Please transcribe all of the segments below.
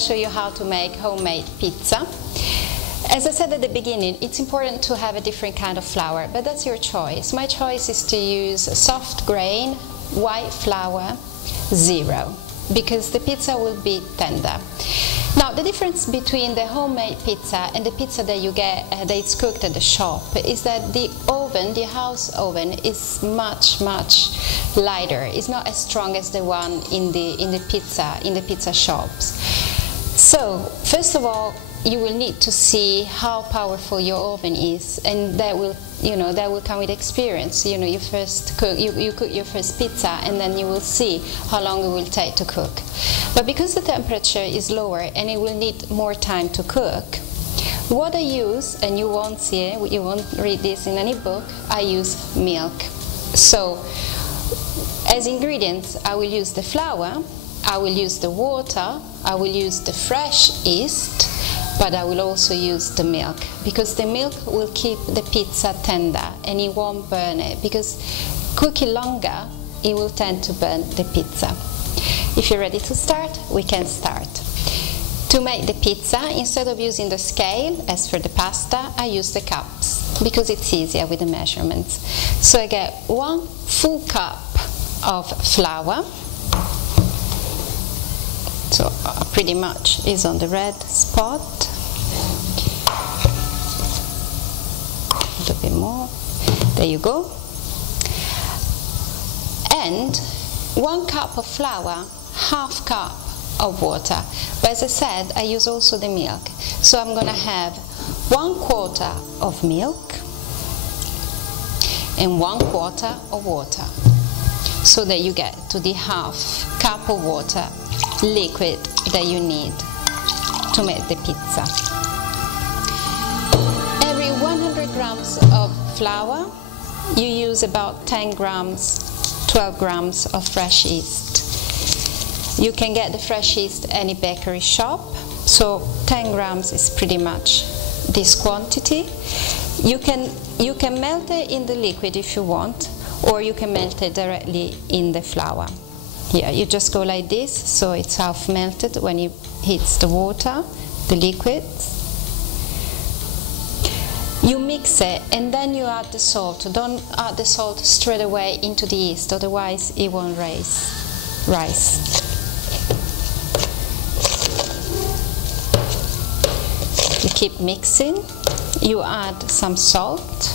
show you how to make homemade pizza. As I said at the beginning, it's important to have a different kind of flour, but that's your choice. My choice is to use soft grain, white flour, 0, because the pizza will be tender. Now, the difference between the homemade pizza and the pizza that you get that is cooked at the shop is that the oven, the house oven, is much lighter. It's not as strong as the one in the pizza shops. So, first of all, you will need to see how powerful your oven is, and that will come with experience. You first cook, you cook your first pizza, and then you will see how long it will take to cook. But because the temperature is lower and it will need more time to cook, what I use, and you won't see it, you won't read this in any book, I use milk. So, as ingredients, I will use the flour, I will use the water, I will use the fresh yeast, but I will also use the milk, because the milk will keep the pizza tender and it won't burn it, because cooking longer, it will tend to burn the pizza. If you're ready to start, we can start. To make the pizza, instead of using the scale, as for the pasta, I use the cups, because it's easier with the measurements. So I get 1 full cup of flour, so pretty much is on the red spot. A little bit more. There you go. And 1 cup of flour, half cup of water. But as I said, I use also the milk. So I'm going to have 1/4 of milk and 1/4 of water, so that you get to the half cup of water liquid that you need to make the pizza. Every 100 grams of flour, you use about 10 grams, 12 grams of fresh yeast. You can get the fresh yeast at any bakery shop, so 10 grams is pretty much this quantity. You can melt it in the liquid if you want, or you can melt it directly in the flour. Yeah, you just go like this, so it's half melted when it hits the water, the liquid. You mix it and then you add the salt. Don't add the salt straight away into the yeast, otherwise it won't rise. You keep mixing, you add some salt.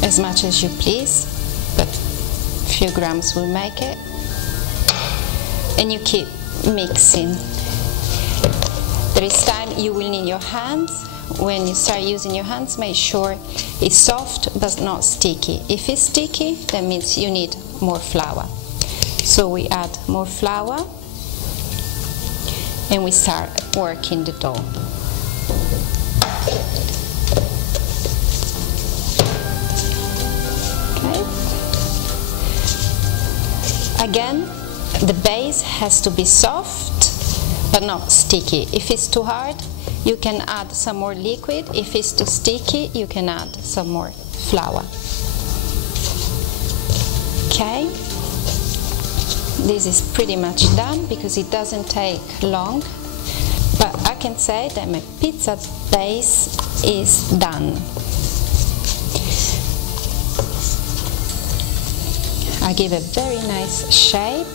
As much as you please, but a few grams will make it. And you keep mixing. There is time you will need your hands. When you start using your hands, make sure it's soft but not sticky. If it's sticky, that means you need more flour. So we add more flour and we start working the dough. Again, the base has to be soft but not sticky. If it's too hard, you can add some more liquid. If it's too sticky, you can add some more flour. Okay, this is pretty much done because it doesn't take long, but I can say that my pizza base is done. I give a very nice shape.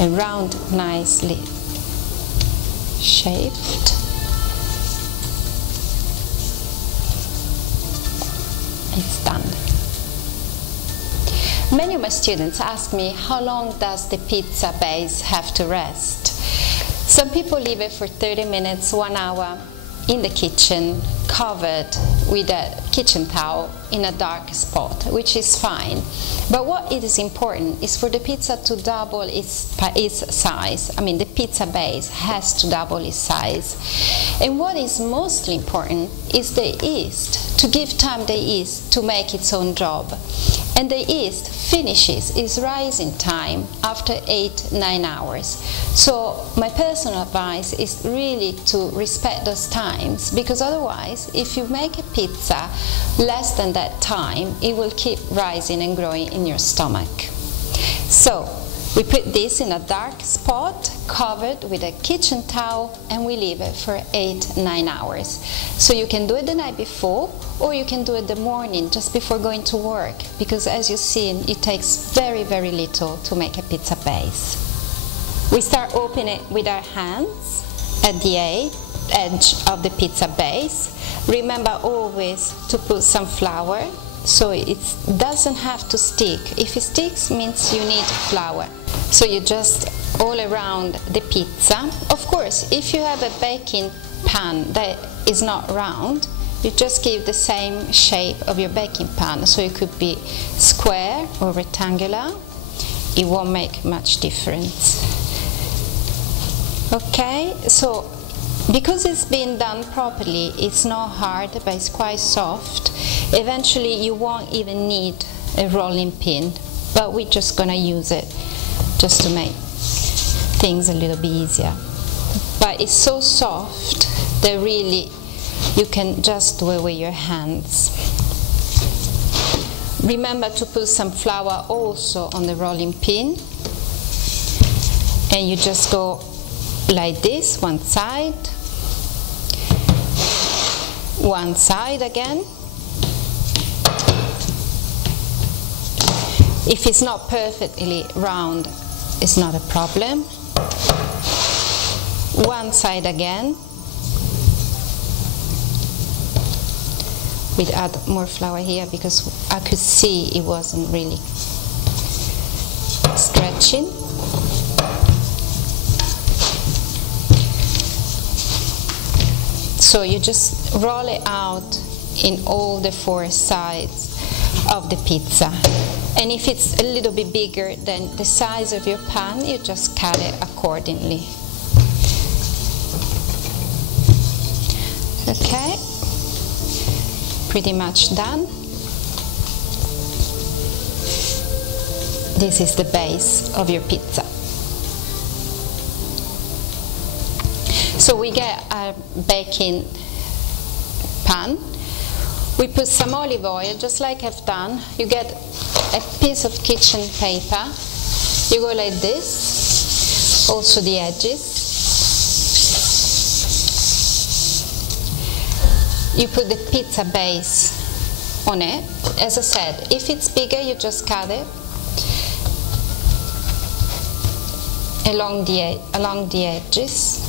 A round, nicely shaped. It's done. Many of my students ask me, how long does the pizza base have to rest? Some people leave it for 30 minutes, 1 hour in the kitchen, covered with a kitchen towel in a dark spot, which is fine. But what is important is for the pizza to double its size. I mean, the pizza base has to double its size. And what is mostly important is the yeast, to give time the yeast to make its own job. And the yeast finishes its rising time after 8-9 hours. So my personal advice is really to respect those times, because otherwise Otherwise, if you make a pizza less than that time, it will keep rising and growing in your stomach. So we put this in a dark spot, covered with a kitchen towel, and we leave it for 8-9 hours. So you can do it the night before, or you can do it the morning just before going to work, because as you've seen, it takes very, very little to make a pizza base. We start opening it with our hands at the edge of the pizza base. Remember always to put some flour, so it doesn't have to stick. If it sticks, means you need flour. So you just all around the pizza. Of course, if you have a baking pan that is not round, you just give the same shape of your baking pan. So it could be square or rectangular. It won't make much difference. Okay, so because it's been done properly, it's not hard, but it's quite soft. Eventually you won't even need a rolling pin, but we're just gonna use it just to make things a little bit easier. But it's so soft that really you can just do it with your hands. Remember to put some flour also on the rolling pin, and you just go like this, one side again. If it's not perfectly round, it's not a problem. One side again. We'd add more flour here because I could see it wasn't really stretching. So you just roll it out in all the 4 sides of the pizza. And if it's a little bit bigger than the size of your pan, you just cut it accordingly. Okay, pretty much done. This is the base of your pizza. So we get our baking pan. We put some olive oil, just like I've done. You get a piece of kitchen paper. You go like this, also the edges. You put the pizza base on it. As I said, if it's bigger, you just cut it along the edges.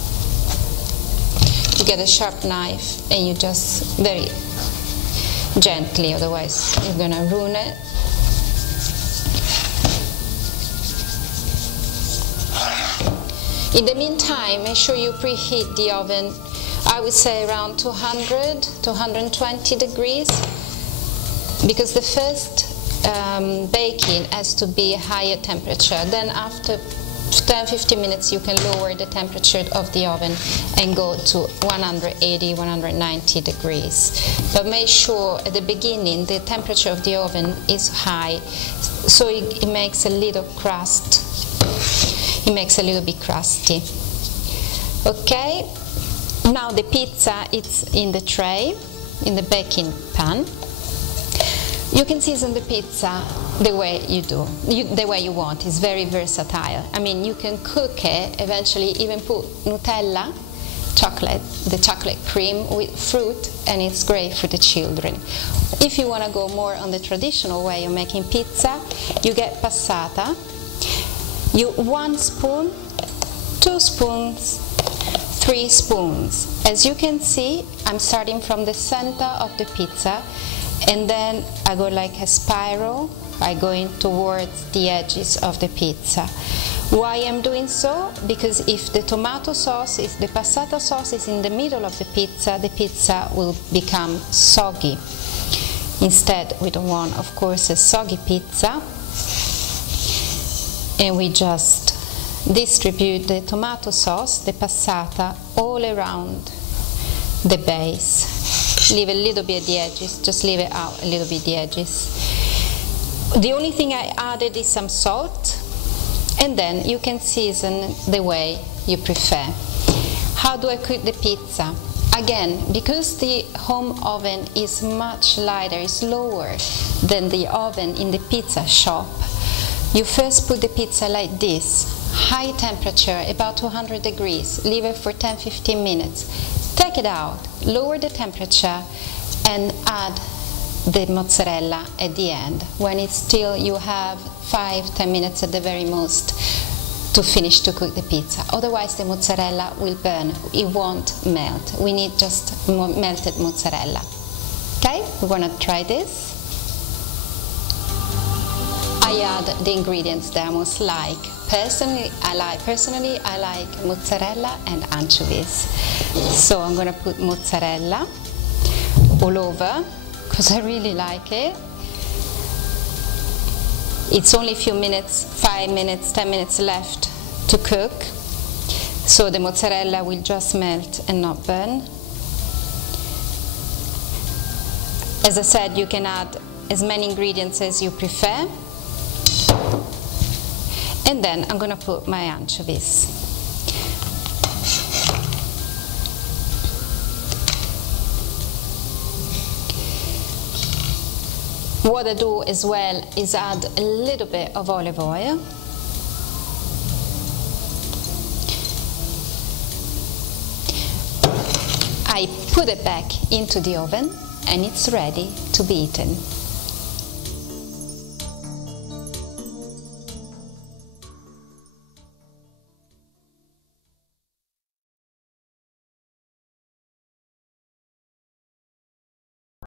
You get a sharp knife and you just very gently, otherwise you're gonna ruin it. In the meantime, make sure you preheat the oven. I would say around 200 to 120 degrees, because the first baking has to be a higher temperature. Then after 10-15 minutes you can lower the temperature of the oven and go to 180-190 degrees. But make sure at the beginning the temperature of the oven is high, so it makes a little crust. It makes a little bit crusty. Okay, now the pizza is in the tray, in the baking pan. You can season the pizza the way you do, the way you want. It's very versatile. I mean, you can cook it, eventually even put Nutella, chocolate, the chocolate cream with fruit, and it's great for the children. If you want to go more on the traditional way of making pizza, you get passata. 1 spoon, 2 spoons, 3 spoons. As you can see, I'm starting from the center of the pizza, and then I go like a spiral. I go in towards the edges of the pizza. Why I'm doing so? Because if the tomato sauce, if the passata sauce is in the middle of the pizza will become soggy. Instead, we don't want, of course, a soggy pizza. And we just distribute the tomato sauce, the passata, all around the base. Leave a little bit at the edges, just leave it out a little bit at the edges. The only thing I added is some salt, and then you can season the way you prefer. How do I cook the pizza? Again, because the home oven is much lighter, it's lower than the oven in the pizza shop, you first put the pizza like this, high temperature, about 200 degrees, leave it for 10-15 minutes, take it out, lower the temperature, and add the mozzarella at the end, when it's still, you have 5-10 minutes at the very most to finish to cook the pizza. Otherwise the mozzarella will burn, it won't melt. We need just melted mozzarella. Okay, we're gonna try this. I add the ingredients that I most like. Personally, I like mozzarella and anchovies. So I'm gonna put mozzarella all over because I really like it. It's only a few minutes, 5 minutes, 10 minutes left to cook. So the mozzarella will just melt and not burn. As I said, you can add as many ingredients as you prefer. And then I'm going to put my anchovies. What I do as well is add a little bit of olive oil. I put it back into the oven and it's ready to be eaten.